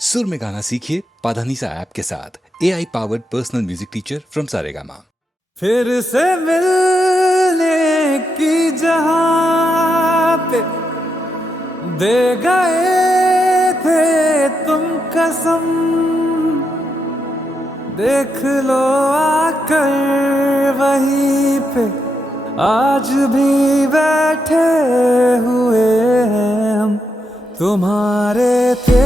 सुर में गाना सीखिए पाधानीसा ऐप के साथ। AI powered personal music teacher from Saregama. फिर से मिलने की जहां पे दे गए थे तुम कसम, देख लो आकर वहीं पे आज भी बैठे हुए हैं हम। तुम्हारे थे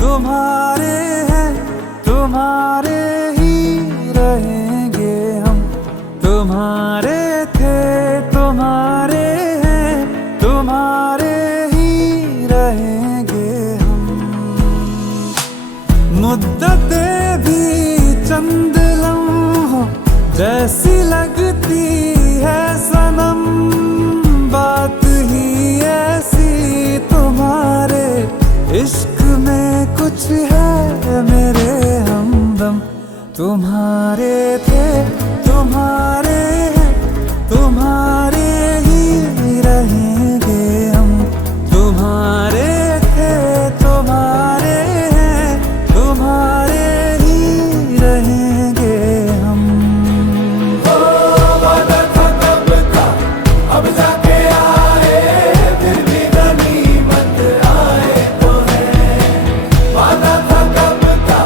तुम्हारे हैं, तुम्हारे ही रहेंगे हम। तुम्हारे थे तुम्हारे हैं, तुम्हारे ही रहेंगे हम। मुद्दतें भी चंद लम्हों जैसी लगती है सनम, बात ही ऐसी तुम्हारे इश्क में कुछ है मेरे हमदम। तुम्हारे थे तुम्हारे हैं, तुम्हारे ही रहेंगे हम। तुम्हारे थे तुम्हारे हैं, तुम्हारे ही रहेंगे हम। वादा था कब का, अब जाके आए, फिर भी गनीमत आए तो है। वादा था कब का,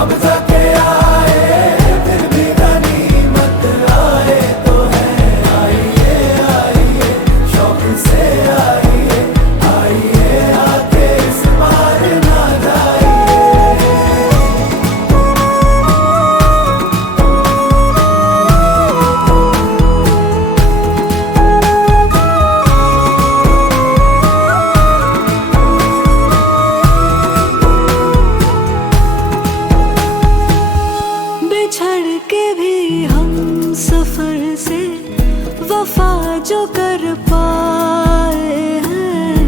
अब जाके आए, फिर भी गनीमत आए तो है। आइए आइए शौक से आइए, आइए आके इस बार ना जाइए। बिछड़ के भी हम सफर से वफा जो कर पाए हैं,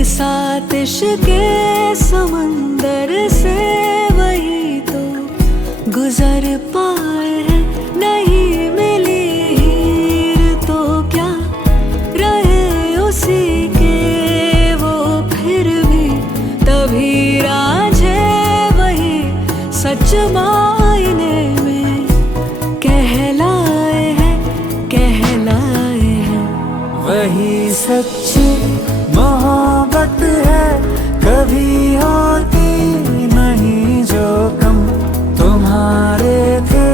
इस आतिश के समंदर से वही तो गुजर पाए हैं। नहीं मिली हीर तो क्या रहे उसी के वो, फिर भी तभी राझे वही सच मायने में कहलाए हैं, कहलाए हैं। वही सच्ची मोहब्बत है, कभी होती नहीं जो कम। तुम्हारे थे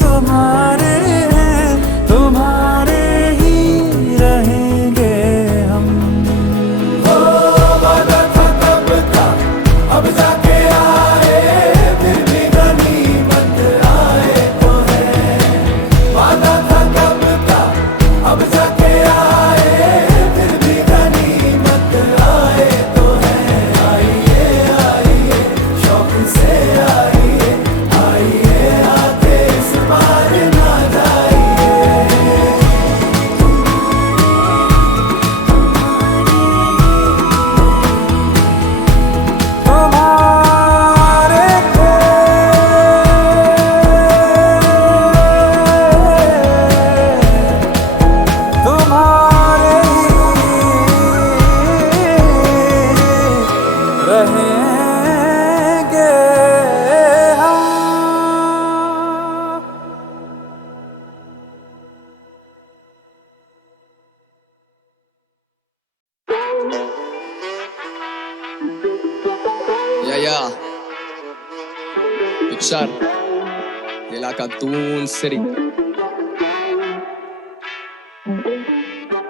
तुम्हारे हैं, तुम्हारे ही रहेंगे हम। वादा था कब का, अब जाके आए, फिर भी गनीमत आए तो है। वादा था कब का, अब जाके आए, फिर भी गनीमत आए तो है। आइए आइए शौक से आइए, आइए आके इस बार ना जाइए। तुम्हारे थे तुम्हारे ही रहेंगे हम। या पिक्चर इलाका दून सिरी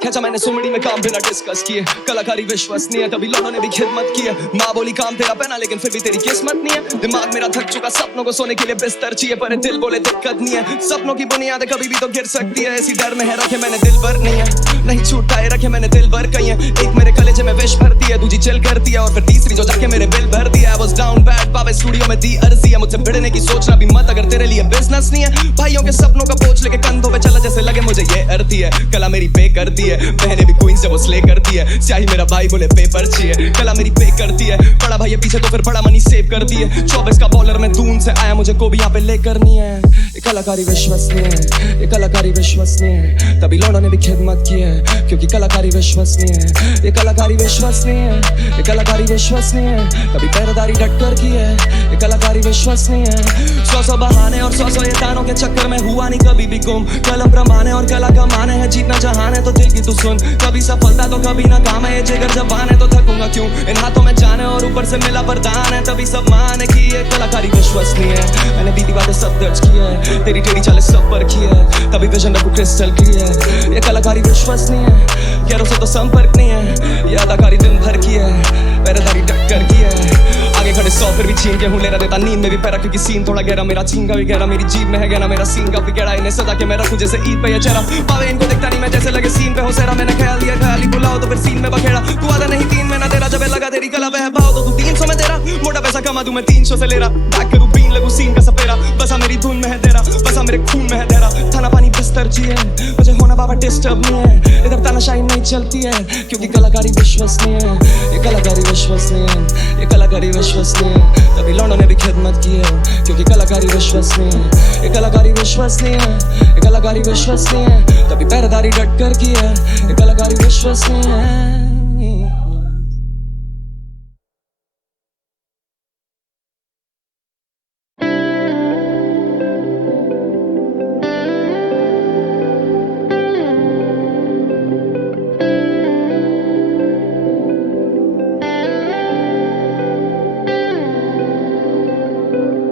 खेचा मैंने सुमड़ी में काम बिना डिस्कस किए, कलाकारी विश्वसनीय तभी लोगों ने भी खिदमत की है। माँ बोली काम तेरा पहना लेकिन फिर भी तेरी किस्मत नहीं है। दिमाग मेरा थक चुका, सपनों को सोने के लिए बिस्तर चाहिए, पर दिल बोले दिक्कत नहीं है। सपनों की बुनियाद कभी भी तो गिर सकती है, इसी डर में है रखे मैंने दिल भर नहीं है। नहीं छूटाए रखे मैंने दिल भर कहीं है। एक मेरे कलेजे में विश भरती है, दूजी चिल करती है, और फिर तीसरी जो जाके मेरे बिल भर दिया। I was down bad, अब स्टूडियो में दी अर्जी है मुझसे भिड़ने की, सोचना भी मत अगर तेरे लिए बिजनेस नहीं है। भाइयों के सपनों का बोझ लेके कंधों पे चला जैसे लगे मुझे ये अर्थी है। कला मेरी पे करती है, बहने भी क्वींस जब वो स्ले करती है। स्याही मेरा भाई बोले पेपर चाहिए, कला मेरी पे करती है। बड़ा भाई है पीछे तो फिर बड़ा मनी सेव करती है। 24 का बॉलर में दून से आया, मुझे को भी यहाँ पे ले करनी है। ये कलाकारी विश्वसनीय है, ये कलाकारी विश्वसनीय है, तभी लौंडों ने भी खिदमत की है, क्योंकि कलाकारी विश्वसनीय है। ये कलाकारी विश्वसनीय है, ये कलाकारी विश्वसनीय है, तभी पहरेदारी डट कर की है। ये कलाकारी विश्वसनीय है। 100 बहाने और 100 ये तानों के चक्कर में हुआ नहीं कभी भी गुम। कलम प्रमाणे और कला कमाने है, जीतना जहान है तो दिल की तू सुन। कभी सफलता तो कभी ना काम है, ये जिगर जबान है तो थकूंगा क्यों। इन हाथों में जाने और ऊपर से मिला वरदान है, तभी सब माने की ये कलाकारी विश्वसनीय है। मैंने बीती बातें सब दर्ज की है, तेरी टेढ़ी चालें सब पर की है, तभी विजन रखूं क्रिस्टल क्लियर। ये कलाकारी विश्वसनीय है, गैरों से तो संपर्क नहीं है। ये अदाकारी दिन भर की है, पहरेदारी डट कर की है। आगे खड़े 100 फिर भी छीन के हूँ, ले रहा देता नींद में भी पैरा, क्योंकि सीन थोड़ा गहरा, मेरा छीन का भी गहरा, मेरी जीभ में है गहरा, मेरा सीन का भी गहरा। इन्हें सजा के मैं रखूं जैसे ईद पे ये चेहरा, पावे इनको देखता नहीं मैं, जैसे लगे सीन पे हो सेरा। मैंने ख्याल दिया ख्याली बुलाओ तो फिर सीन में बखेड़ा। तू आधा नहीं 3 में ना तेरा, जब लगा तेरी कला बह भाव तो तू 300 में तेरा। मोटा पैसा कमा दूं मैं 300 से ले रहा, बैक करूं बीन लगूं सीन का सपेरा। बसा मेरी धुन में है तेरा, बसा मेरे खून में है तेरा। खाना पानी बिस्तर जी है, मुझे होना बाबा डिस्टर्ब नहीं है। इधर तानाशाही नहीं चलती है, क्योंकि कलाकारी विश्वसनीय है। ये कलाकारी विश्वसनीय है, ये कलाकारी विश्वसनीय है, तभी लौंडों ने भी खिदमत की है, क्योंकि कलाकारी विश्वसनीय है। ये कलाकारी विश्वसनीय है, ये कलाकारी विश्वसनीय है, तभी पहरेदारी डट कर की है। ये कलाकारी विश्वसनीय है।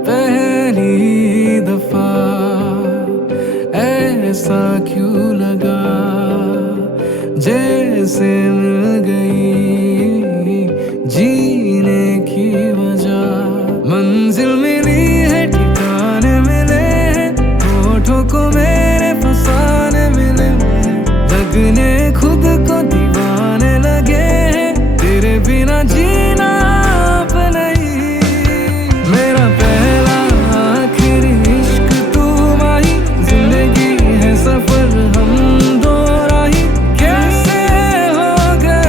पहली दफा ऐसा क्यों लगा, जैसे मिल गई जीने की वजह। मंजिल मिली है, ठिकाने मिले हैं, होठों को मेरे फसाने मिले हैं। लगने खुद को दीवाने लगे हैं, तेरे बिना जीना आप नहीं। मेरा पहला आखिरी इश्क तू माही, जिंदगी है सफर हम दो राही। कैसे हो गए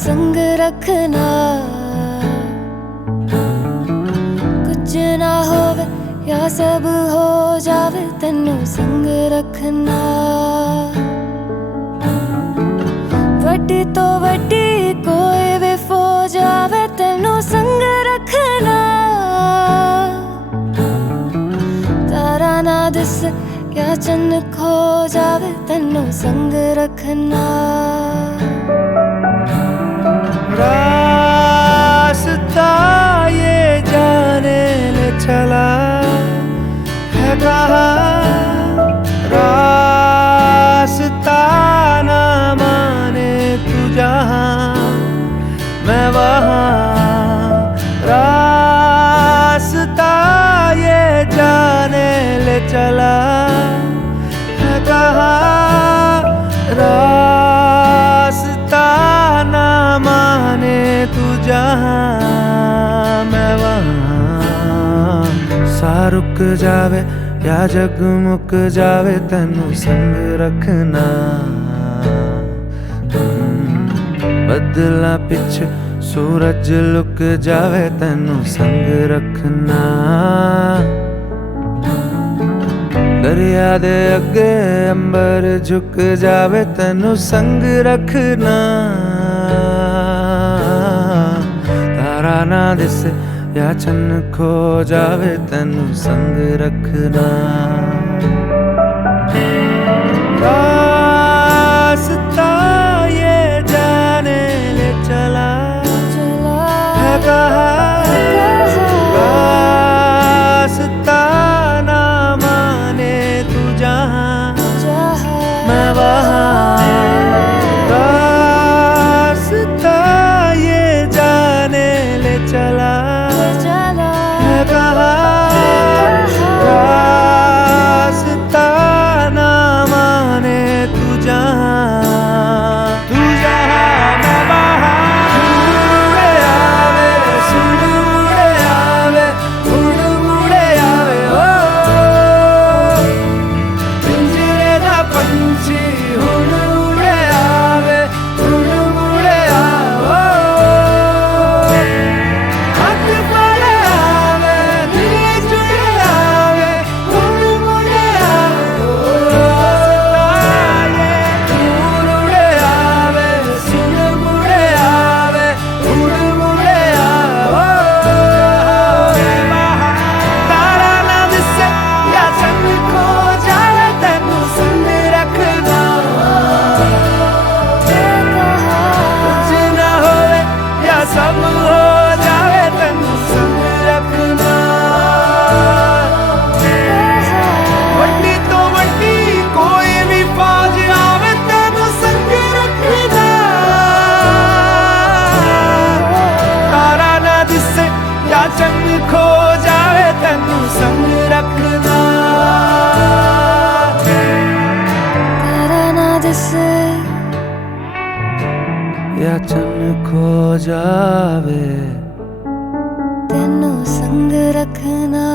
संग रखना, कुछ ना होवे या सब हो जावे तेनू संग रखना। वड्डी तो वड्डी कोई भी फौज आवे तेनू संग रखना। तारा ना दिस या चन्न खो जावे तेनू संग रखना। रास्ता ये जाने ले चला है कहाँ, रास्ता ना माने तू जहाँ मैं वहाँ। रास्ता ये जाने ले चला है कहाँ, रास्ता ना माने तू जहाँ मैं वहाँ। सा रुक जावे या जगमुक जावे तेनू संग रखना। बदला पिछ सूरज लुक जावे तेनू संग रखना। दरिया दे अगे अंबर झुक जावे तेनू संग रखना। तारा ना दिसे या चन्न खो जावे तेनू संग रखना। रास्ता ये जाने ले चला है कहाँ, रास्ता ना माने तू जहाँ मैं वहाँ। रास्ता ये जाने ले चला है कहाँ, रास्ता ना माने तू जहाँ, तू जहाँ मैं वहाँ। मुड़े आवे सुन मुड़े आवे मुड़े आवे ओ पिंजरे दा पंछी हुण मुड़े आवे मुड़े आवे। हथ पड़े आवे दिल जुड़े आवे मुड़े आवे। ये दूर उड़े आवे सुन मुड़े आवे मुड़े आवे। तारा ना दिसे या चन्न खो जावे तेनू संग रखना। कुछ ना होवे या सब हो जावे तेनू संग रखना। वड्डी तो वड्डी कोई भी फौज आवे तेनू संग रखना। तारा ना दिसे या चन्न खो जावे तेनू संग रखना। तारा ना दिसे या चन्न खो जावे तेनू संग रखना।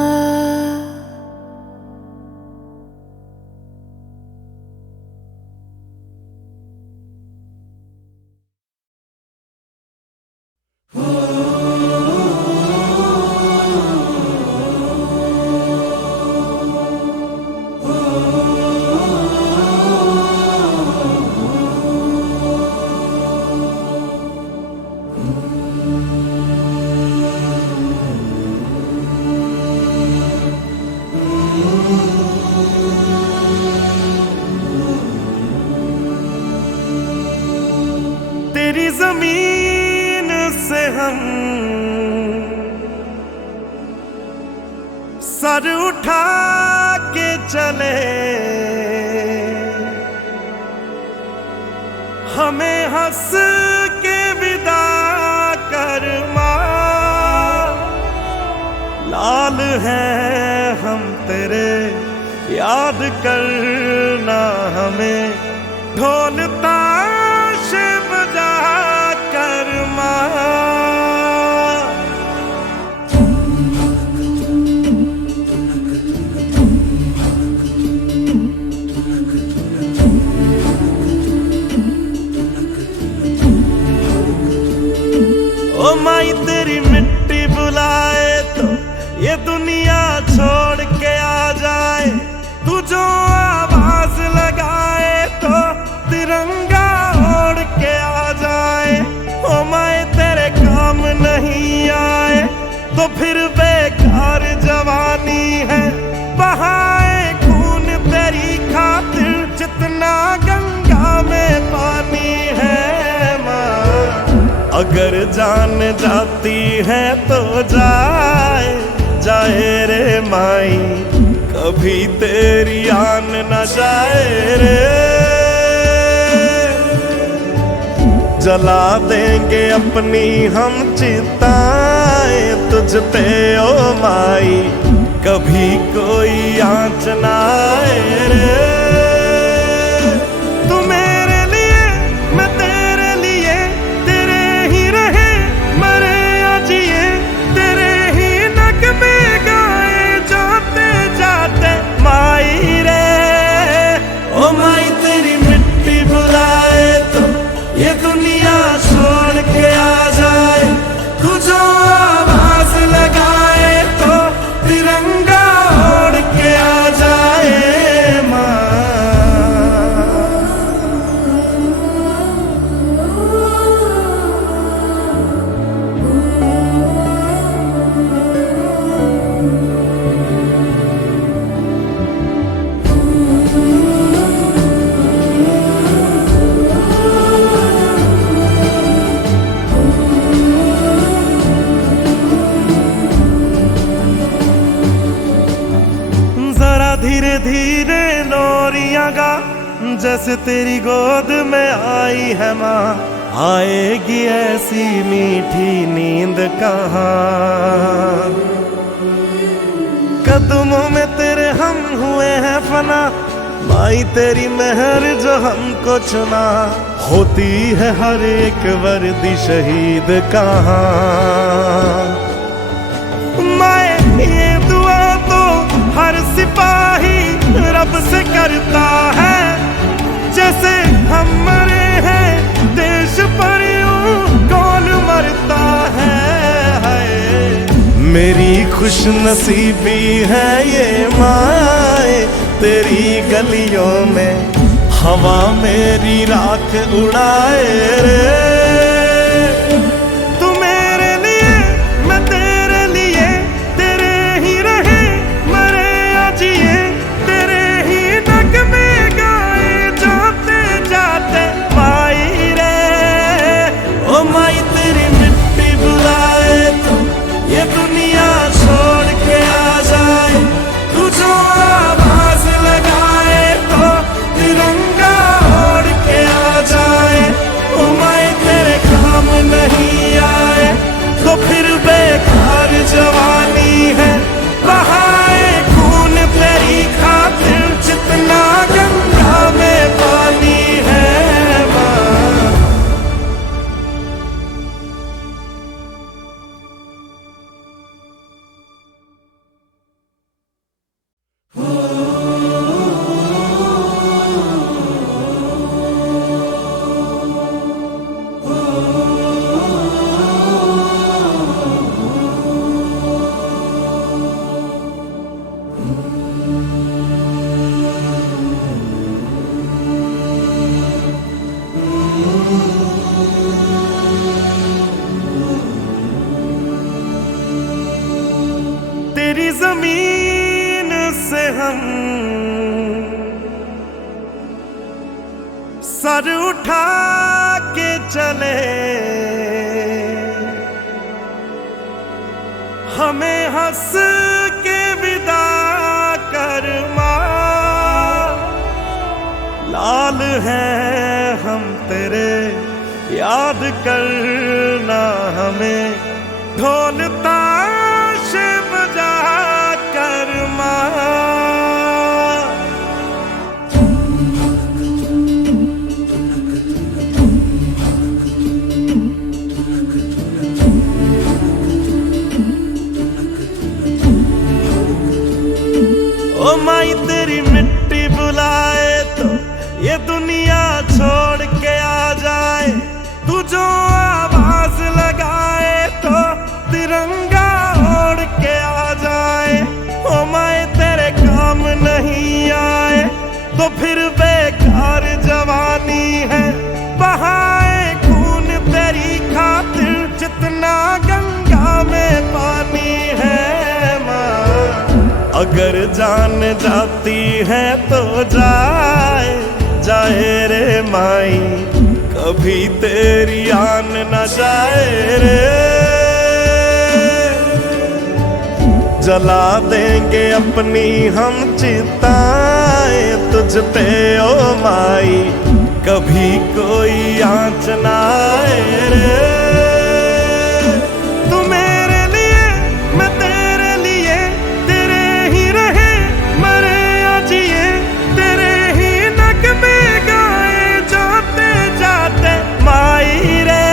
तेरी जमीन से हम सर उठा के चले, हमें हंस के विदा कर माँ। लाल हैं हम तेरे याद करना हमें, ढोल ताश बजा कर माँ। ओ माई तेरी मिट्टी बुलाए तो ये दुनिया छोड़ के आ जाए, तू जो आवाज लगाए तो तिरंगा ओढ़ के आ जाए। ओ माए तेरे काम नहीं आए तो फिर बेकार जवानी है, बहाए खून तेरी खातिर जितना गंगा में पानी है। माँ अगर जान जाती है तो जाए जाए रे माई, कभी तेरी आन न जाए रे। जला देंगे अपनी हम चिताएं तुझ पे ओ माई, कभी कोई आँच न आए रे। तू मेरे लिए मैं तेरे लिए, तेरे ही रहे मरे या जिए, तेरे ही नग में गाए जाते जाते माई रे। ओ माई तेरी मिट्टी बुलाए तो ये दुनिया छोड़ के आ जाए, तू जो आवाज लगाए तो तिरंगा ओढ़ के आ जाए। माँ धीरे धीरे लोरियां गा, जैसे तेरी गोद में आई है माँ। आएगी ऐसी मीठी नींद कहाँ, कदमों में तेरे हम हुए हैं फना। माई तेरी मेहर जो हमको चुना, होती है हर एक वर्दी शहीद कहाँ। माए ये दुआ तो हर सिपाही रब से करता है, जैसे हम मरे हैं देश पर यूं कौन मरता है। मेरी खुश नसीबी है ये माए, तेरी गलियों में हवा मेरी राख उड़ाए रे। तू मेरे लिए मैं तेरे लिए, तेरे ही रहे मरे या जिए, तेरे ही नग में गाए जाते जाते माई रे। ओ माई तेरी मिट्टी बुलाए तो ये दुनिया छोड़ के आ जाए, तू जो आवाज लगाए तो तिरंगा ओढ़ के आ जाए। ओ माई तेरे काम नहीं आए तो फिर बेकार जवानी है, बहाए खून तेरी खातिर जितना गंगा में पानी है। माँ तेरी जमीन से हम सर उठा के चले, हमें हंस के विदा कर माँ। लाल हैं हम तेरे याद करना हमें, ढोल ताश बजा कर माँ। ओ माई तेरी मिट्टी बुलाए तो ये दुनिया छोड़ के आ जाए, तू जो आवाज लगाए अगर जान जाती है तो जाए जाए रे माई, कभी तेरी आन न जाए रे। जला देंगे अपनी हम चिताएं तुझ पे ओ माई, कभी कोई आँच न आए रे। तू मेरे लिए मैं तेरे लिए, तेरे ही रहे मरे या जिए, तेरे ही नग में गाए जाते जाते माई रे।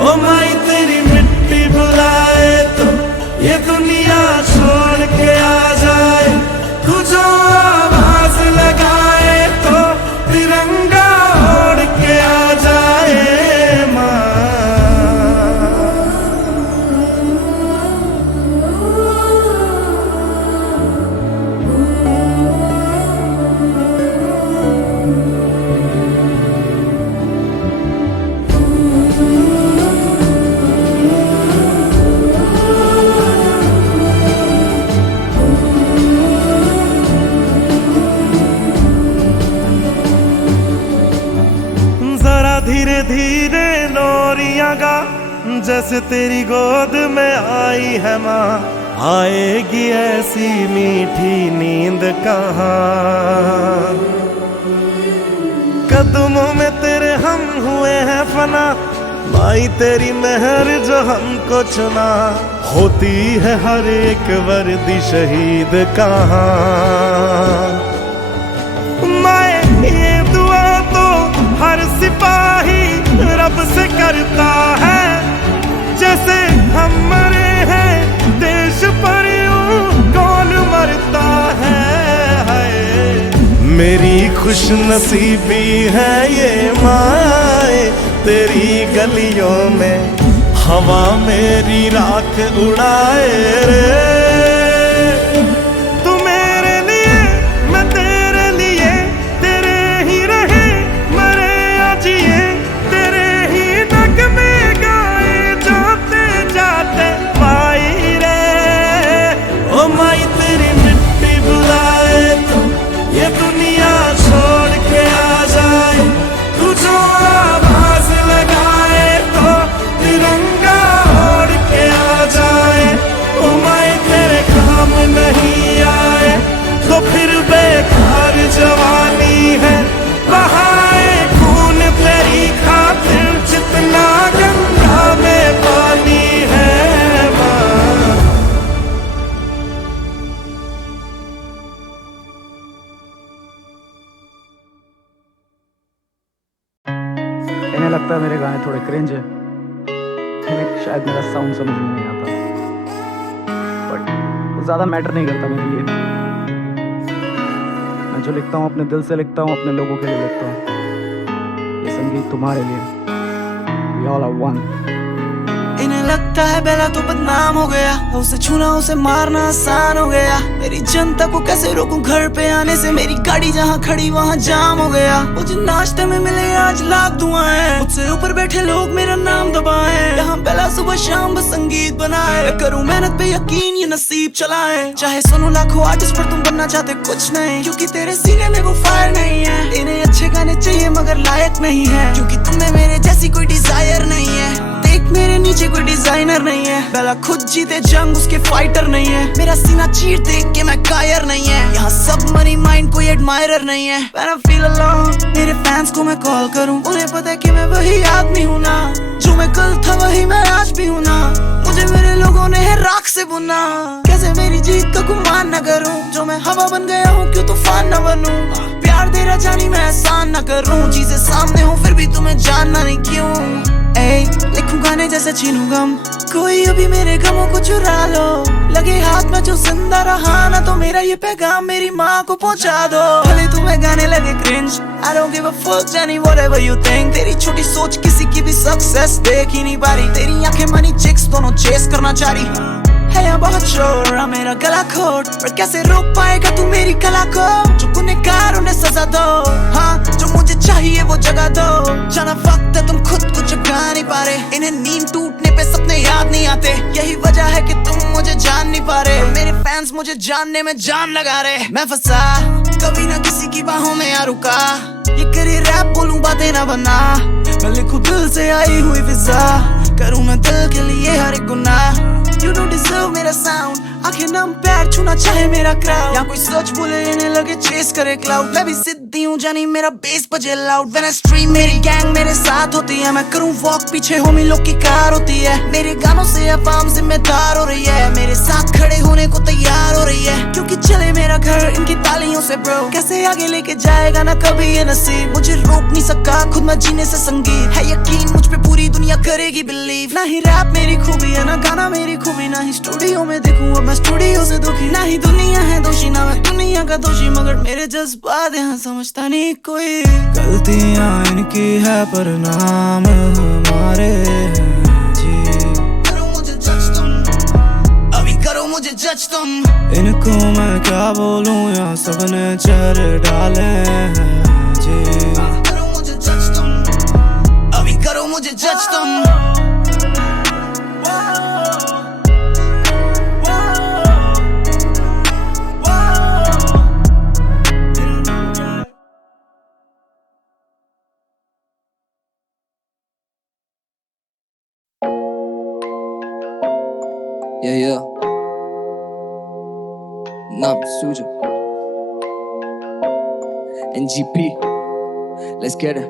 ओ माई तेरी मिट्टी बुलाए तो ये दुनिया छोड़ के आ जाए, तू जो आवाज लगाए तो तिरंगा ओढ़ के आ जाए माँ। धीरे धीरे लोरियां गा, जैसे तेरी गोद में आई है माँ। आएगी ऐसी मीठी नींद कहाँ, कदमों में तेरे हम हुए हैं फना। माई तेरी मेहर जो हमको चुना, होती है हर एक वर्दी शहीद कहाँ। माए ये दुआ तो हर सिपाही रब से करता है, जैसे हम मरे हैं देश पर यूं कौन मरता है। मेरी खुश नसीबी है ये माए, तेरी गलियों में हवा मेरी राख उड़ाए रे। तू मेरे लिए मैं तेरे लिए, तेरे ही रहे मरे या जिए, तेरे ही नग में गाए जाते जाते माई रे। ओ माई तेरी मिट्टी बुलाए तो ये दुनिया छोड़ के आ जाए, तू जो आवाज लगाए तो तिरंगा ओढ़ के आ जाए। ओ माई तेरे काम नहीं आए तो फिर बेकार जवानी है, बहाए खून तेरी खातिर जितना गंगा में पानी है माँ। इन्हें लगता है मेरे गाने थोड़े क्रिंज है, इन्हें शायद मेरा साउंड समझ में नहीं आता, बट वो ज़्यादा मैटर नहीं करता मेरे लिए। मैं जो लिखता हूँ अपने दिल से लिखता हूँ, अपने लोगों के लिए लिखता हूँ। ये संगीत तुम्हारे लिए। We all are one। इन्हें लगता है बेला तो बदनाम हो गया, उसे छूना उसे मारना आसान हो गया। मेरी जनता को कैसे रोकूं घर पे आने से, मेरी गाड़ी जहाँ खड़ी वहाँ जाम हो गया। मुझे नाश्ते में मिले आज लाख दुआएं, मुझसे ऊपर बैठे लोग मेरा नाम दबाएं। यहाँ बेला सुबह शाम बस संगीत बनाए, मैं करूँ मेहनत पे यकीन ये नसीब चलाए। चाहे सुनो लाखों आर्टिस्ट पर तुम बनना चाहते कुछ नहीं, क्योंकि तेरे सीने में वो फायर नहीं है। इन्हें अच्छे गाने चाहिए मगर लायक नहीं है, क्योंकि तुम्हें मेरे जैसी कोई डिजायर नहीं है। देख मेरे नीचे कोई डिजाइनर नहीं है, बेला खुद जीते जंग उसके फाइटर नहीं है। मेरा सीना चीर देख के मैं कायर नहीं है, यहाँ सब मनी माइंड कोई एडमायरर नहीं है। When I feel alone, मेरे फैंस को मैं कॉल करूँ, उन्हें पता है कि मैं वही आदमी हूँ ना, जो मैं कल था वही मैं आज भी हूँ ना। मुझे मेरे लोगों ने है राख से बुना, कैसे मेरी जीत का गुमान न करूँ। जो मैं हवा बन गया हूँ क्यों तूफान न बनूं, प्यार तेरा जानी मैं एहसान न करूँ। चीजें सामने हो फिर भी तुम्हें जानना नहीं क्यों। लिखूं गाने जैसे छीनूं गम, कोई अभी मेरे गमों को चुरा लो। लगे हाथ में जो जिंदा रहा ना, तो मेरा ये पैगाम मेरी माँ को पहुँचा दो। भले तुम्हें गाने लगे cringe, I don't give a fuck Jenny whatever you think। तेरी छोटी सोच किसी की भी सक्सेस देख ही नहीं पा रही। तेरी आंखें मनी चिक्स दोनों चेस करना चाह रही है, यहाँ बहुत शोर मेरा गला खोट, पर कैसे रोक पाएगा तू मेरी कला को। जो गुनहगार उन्हें सजा दो, हाँ जो मुझे चाहिए वो जगह दो। जाना वक्त है तुम खुद को जगा नहीं पा रहे, इन्हें नींद टूटने पे सपने याद नहीं आते। यही वजह है कि तुम मुझे जान नहीं पा रहे। मेरे फैंस फैंस मुझे जानने में जान लगा रहे। मैं फंसा कभी ना किसी की बाहों में आ रुका, ये करे रैप बोलूं बातें ना बना, मैं लिखूं दिल से आई हुई फिजा, करूं मैं दिल के लिए हर एक गुनाह। You don't deserve मेरा साउंड, आंखें नम पैर छूना चाहे मेरा क्राउड, या कोई सच बोले इन्हें लगे चेस करे क्लाउड। मैं भी सिद्धि हूँ जानी मेरा बेस बजे लाउड, When I stream मेरी गैंग मेरे साथ होती है, मैं करूँ वॉक पीछे होमी लोग की कार होती है। मेरे गानों से अवाम जिम्मेदार हो रही है, मेरे साथ खड़े होने को तैयार हो रही है, क्योंकि चले मेरा घर इनकी तालियों से ब्रो। कैसे आगे लेके जाएगा ना कभी ये नसीब, मुझे रोक नहीं सका खुद मैं जीने से संगीत है यकीन, मुझ पे पूरी दुनिया करेगी बिलीव। ना ही रैप मेरी खूबी है ना गाना मेरी खूबी, ना ही स्टूडियो में देखूं अब मैं स्टूडियो से दुखी, ना ही दुनिया है दोषी ना मैं दुनिया का दोषी, मगर मेरे जज्बात यहाँ समझता नहीं कोई। गलतियाँ इनकी है पर नाम हमारे हैं जी, करो मुझे जज तुम, अभी करो मुझे जज तुम। इनको मैं क्या बोलूं यहाँ सबने चेहरे डाले हैं जी, करो मुझे जज तुम, अभी करो मुझे जज तुम। Yeah. Naam Suja. NGP. Let's get it.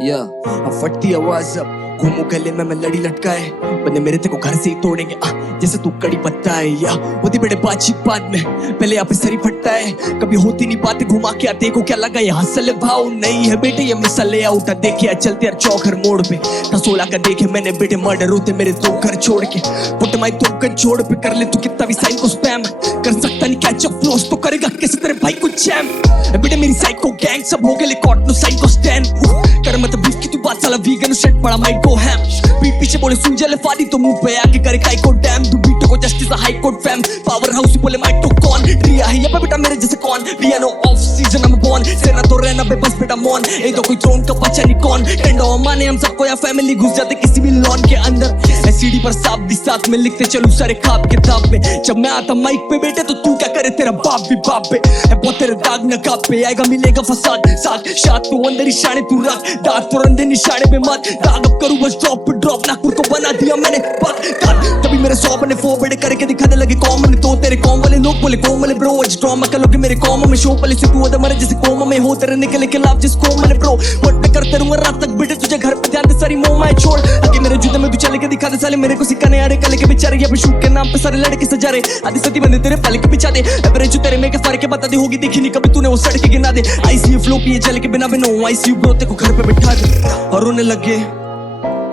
Yeah. अब फटती आवाज अब घूमू गले में मैं लड़ी लटकाए, बंदे मेरे तेको घर से ही तोड़ेंगे जैसे तू कड़ी पत्ता है। या होती बड़े बातचीत बाद में पहले यहाँ पे सरी फटता है, कभी होती नहीं बातें घुमा के आते को क्या लगा ये हंसले भाव नहीं है बेटे, ये मिसले आउट देखे चलते यार चौखर मोड़ पे था 16 का देखे मैंने बेटे मर्डर होते मेरे 2 घर छोड़ के। पुट माई 2 घर छोड़ पे कर ले तू कितना भी साइन को स्पैम, कर सकता नहीं कैच अप फ्लोस तो करेगा कैसे तेरे भाई को जैम। बेटे मेरी साइको गैंग सब हो गए कॉट नो साइन को स्टैंड, कर मत बीफ की तू बात साला वीगन सेट पड़ा माइक को हैम, पीठ पीछे बोले सुन जले फाड़ी तो मुंह पे आके करे काई को डैम, तू बीटो को justice high court fam power house बोले माइक तो कौन रिया है ये बेटा मेरे जैसे कौन, piano off season I'm born, सेना तो रहना बे बस बेटा मॉन, ये तो कोई थ्रोन का बच्चा नहीं कौन, टेंडो माने हम सबको या फैमिली घुस जाते किसी भी लॉन के अंदर, सीडी पर साफ भी साथ में लिखते चलूं सारे खाब किताब में, जब मैं आता माइक पे बेटे तो तू क्या करे तेरा बाप भी बाप पे है, बहुत तेरे दाग नकाब पे आएगा मिलेगा फसाद साथ शाद तू अंदर ही शाने तू रख दांत तो रंधे निशाने पे मत दाग अब करूं बस ड्रॉप पे ड्रॉप नागपुर को बना दिया मैंने पक तभी मेरे 100 बने 4 बड़े करके दिखाने लगे कॉमन तो तेरे कॉम वाले लोग बोले कॉम वाले ब्रो आज ड्रामा कर लोगे मेरे कॉम में शो पले से तू अदर मरे जैसे कॉम में हो तेरे निकले के लाभ जिस कॉम वाले ब्रो व्हाट पे करते रहूंगा रात तक बेटे तुझे घर पे ध्यान दे सारी मोह मैं छोड़ आगे मेरे जूते में तू चले के दिखा दे साले मेरे को सिखाने आ रहे कल के बेचारे यहाँ पे शूट के नाम पे सारे लड़के सजा रहे आधी सती बंदे तेरे पल के बिछा दे एवरेज तेरे में के फर्क बता दे होगी देखी नहीं कभी तूने वो सड़के गिना दे आईसीयू फ्लो पिए चल के बिना बिनो आईसीयू ब्रो तेरे को घर पे बिठा दे और रोने लगे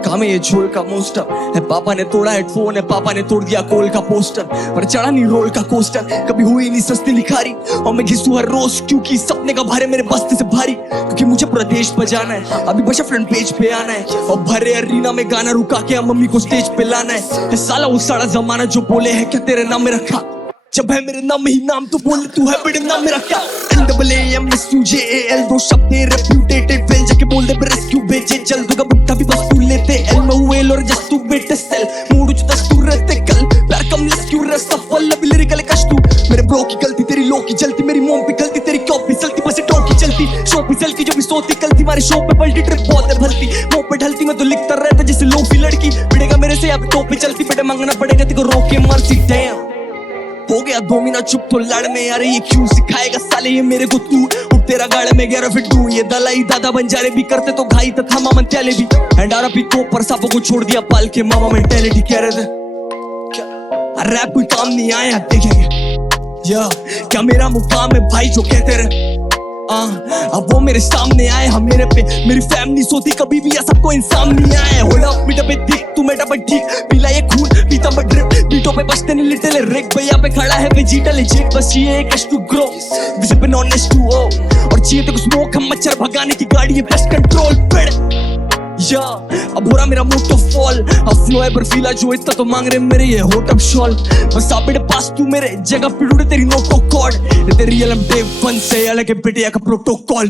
काम है ये झोल का मोस्टर है पापा ने तोड़ा हेडफोन है पापा ने तोड़ दिया कोल का पोस्टर पर चढ़ा नहीं रोल का कोस्टर कभी हुई नहीं सस्ती लिखारी और मैं घिसू हर रोज क्योंकि सपने का भारे मेरे बस्ते से भारी क्योंकि मुझे पूरा देश बजाना है अभी बस फ्रंट पेज पे आना है और भरे अरीना में गाना रुका के मम्मी को स्टेज पे लाना है साला वो सारा जमाना जो बोले है क्या तेरे नाम में रखा जब है मेरे नाम ही नाम तो बोले तू है बड़े नाम मेरा क्या NAAMSUJAL 2 शब्द रेप्यूटेटेड फेल जाके बोल दे रेस्क्यू बेचे चल दूंगा बुट्टा भी बस तू लेते एल में हुए और जस्ट तू बेटे सेल मूड जो दस तू रहते कल प्यार कम लेस क्यों रस्ता फल अभी लिरिकल कश तू मेरे ब्रो की गलती तेरी लो की जलती मेरी मोम पे गलती तेरी कॉपी चलती बस टॉप की चलती शो पे चलती जो भी सोती कलती हमारे शो पे पलटी ट्रिप बहुत है भलती मुंह पे ढलती मैं तो लिखता रहता जैसे लोफी लड़की बिड़ेगा मेरे से अब टॉप पे चलती बेटे मांगना पड़ेगा तेरे को रोके मरसी डैम हो गया 2 महीना चुप तो लड़ में यार ये क्यों सिखाएगा साले ये मेरे को तू उठ तेरा गाड़ में गया फिर तू ये दलाई दादा बंजारे भी करते तो घाई तथा मामा चले भी एंडारा भी को पर सांपों को छोड़ दिया पाल के मामा मेंटेलिटी कह रहे थे रैप कोई काम नहीं आया देखेंगे या क्या मेरा मुकाम है भाई जो कहते रहे अब वो मेरे सामने आए हम मेरे पे मेरी फैमिली सोती कभी भी ऐसा कोई इंसान नहीं आया होल्ड अप मीटर पे दिख तू मेटा पे ठीक पीला ये खून पीता पे ड्रिप बीटों पे बचते नहीं लिटिल रिक भैया पे खड़ा है वेजिटल लेजिट बस ये एक टू ग्रो दिस पे नॉन H2O और चाहिए तो स्मोक हम मच्छर भगाने की गाड़ी है बेस्ट कंट्रोल पेड़ या अब हो रहा मेरा मोटो फॉल अब फ्लो है बर्फीला जो इतना तो मांग रहे मेरे ये होट अप शॉल बस आपके पास तू मेरे जगह पे ढूंढे तेरी नोटो कॉर्ड तेरी रियल डे 1 से अलग है बेटे का प्रोटोकॉल